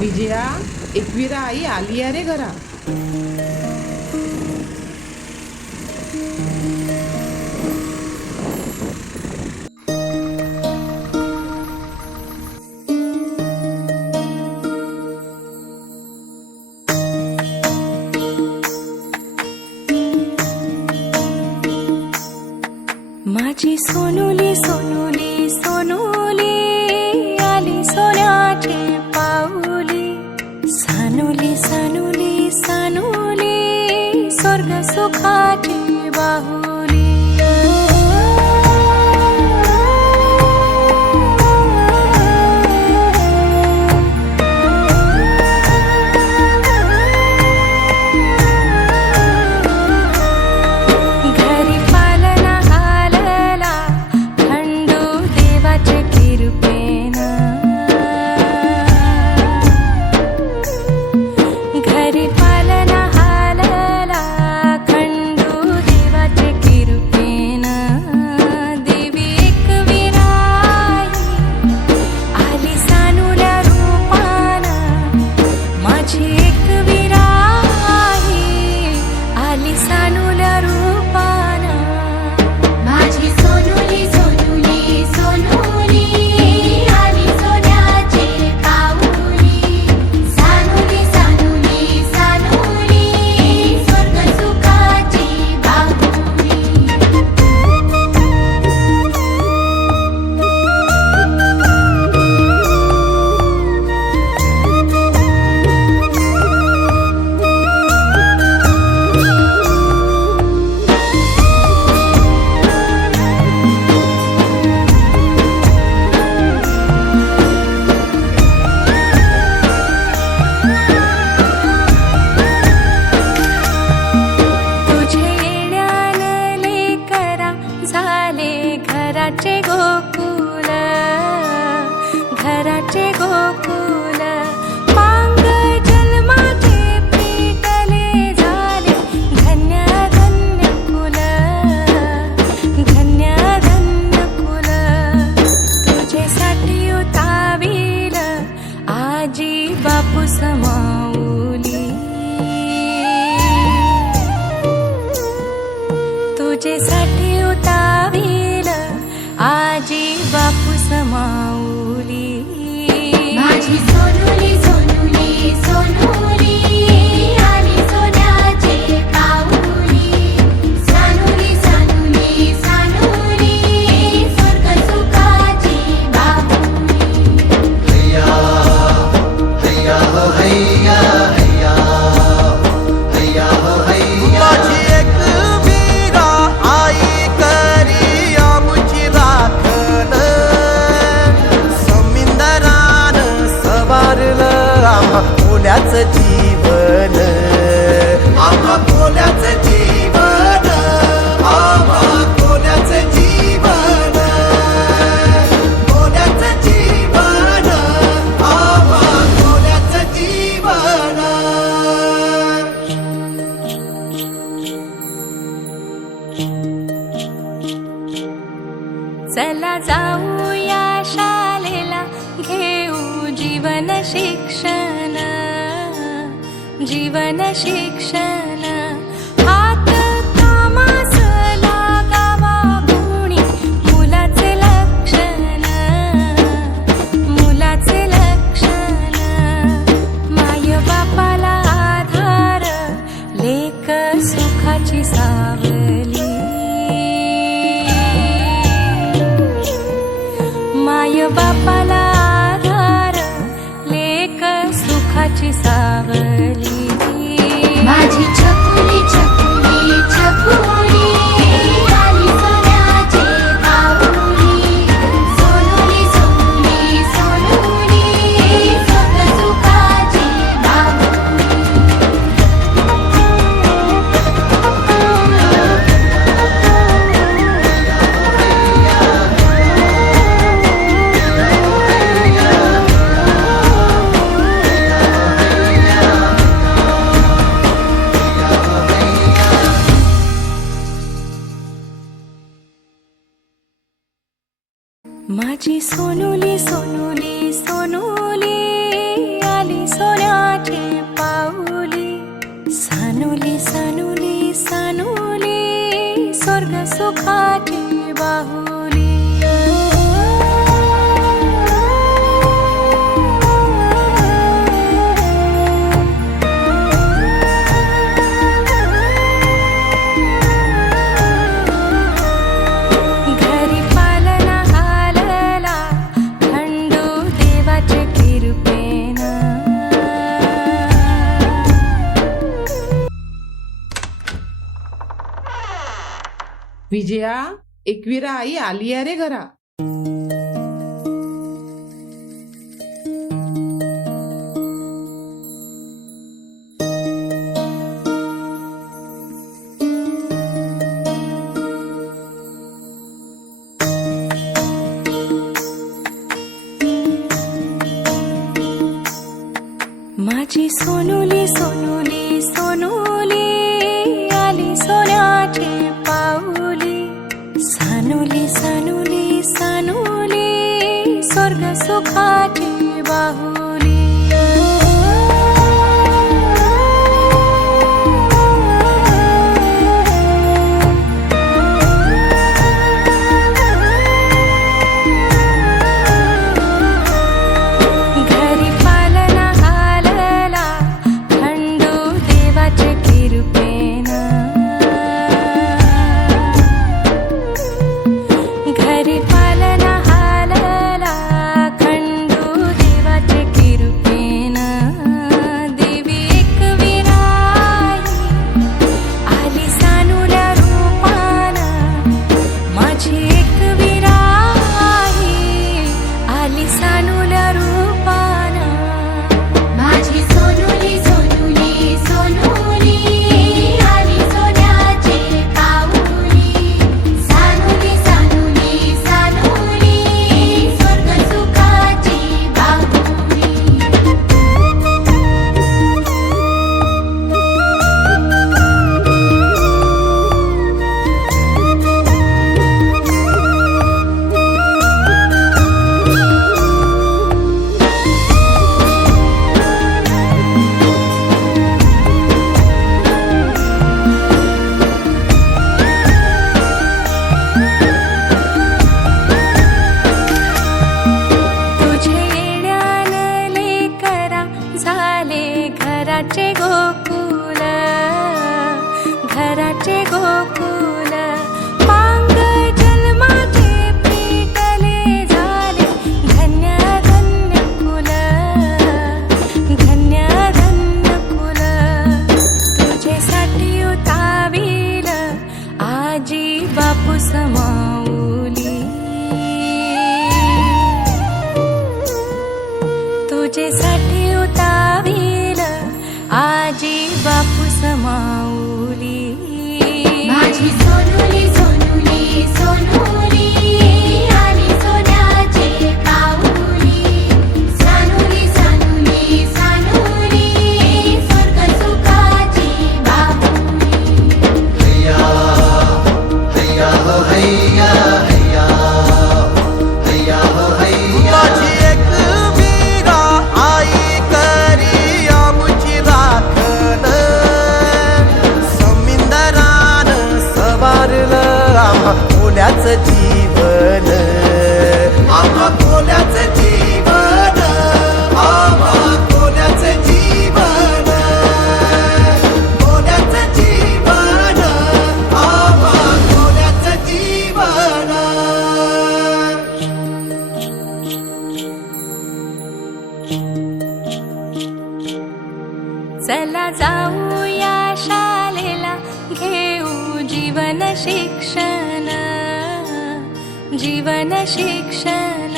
विजया, एकविरा आई आली आहे रे घरा. माझी सोनुली सोनुली सोनुली आली सोन्याची पाऊली. सानुली सानुली सानुली स्वर्ग सुखाची बाहुली. घरी पालना हालला खंडू देवाचे कृपेना. घरी पालना हालला खंडू देवाचे कृपेना. देवी एकविराई आली सानुल्या रूपाना. माझी एकविराई आली सानुल्या रूपाना. माझी सोनुली सोनुली सोनुली आली सोन्याची पाऊली. सानुली सानुली सानुली स्वर्ग सुखाची बाहुली. तुझे येण्याने लेकरा झाले घराचे गोकुल. घराचे गोकुल पांग जन्माचे पेटले झाले. धन्य धन्य कुल धन्य धन्य कुल. तुझेसाठी उतावील आजी बापू समाऊली. तुझेसाठी उतावील आजी बापू समाऊली. माझी सोनुली सोनुली सोनुली आली सोन्याची पाऊली. सानुली सानुली सानुली स्वर्ग सुखाची बाहुली. माझी एकविरा आई करी आमची राखण. समिंदरान सवारलं आम्हा कोल्याचं जीवन. आम्हा कोल्याचं जीवन. आम्हा कोल्याचं जीवन. कोल्याचं जीवन. आम्हा कोल्याचं जीवन. चला जाऊया शाळेला घेऊ जीवन शिक्षण. जीवन शिक्षण हात कामास लागावा गुणी. मुलाचे लक्षण मुलाचे लक्षण. माय बापाला आधार लेक सुखाची सावली. माय बापाला आधार लेक सुखाची सावली. माझी छकुली छकुली छकुली आली सोन्याची पाऊली. सोनुली सोनुली सोनुली स्वर्ग सुखाची बाहुली. माझी सोनुली सोनुली सोनुली आली सुखाची बाहुली घरी पालना हालला खंडू देवाचे कृपेनं विजया एकविरा आई आली रे घरा. माझी सोनुली सोनुली सोनुली आली सोन्याची पाऊली सानुली सानुली सानुली स्वर्ग सुखाची बाहुली घरी पालना हालला खंडू देवाचे कृपेनं घरी पालना हालला खंडू देवाचे कृपेनं देवी एकविराई आली सानुल्या रूपानं माझी एकविराई आली सानुल्या रूपानं माझी सोनुली सोनुली सोनुली आली सोन्याची पाऊली सानुली सानुली सानुली स्वर्ग सुखाची बाहुली तुझे येण्यानं लेकरा झाले घराचे गोकुल घराचे गोकुल पांग जन्माचे पेटले झाले धन्य धन्य कुल धन्य धन्य कुल तुझेसाठी उतावील आजी बापू समाऊली तुझेसाठी उतावील आजी बापू समाऊली माझी सोनुली सोनुली सोनुली आली सोन्याची पाऊली सानुली सानुली सानुली स्वर्ग सुखाची बाहुली हैया हैया हो हैया हैया हैया हो हैया माझी एकविरा आई करी आमुची राखण समिंदरान सवारलं आम्हा कोल्याचं जीवन आम्हा कोल्याचं जीवन आम्हा कोल्याचं जीवन कोल्याचं जीवन आम्हा कोल्याचं जीवन चला जाऊया शाळेला घेऊ जीवन शिक्षण जीवन शिक्षण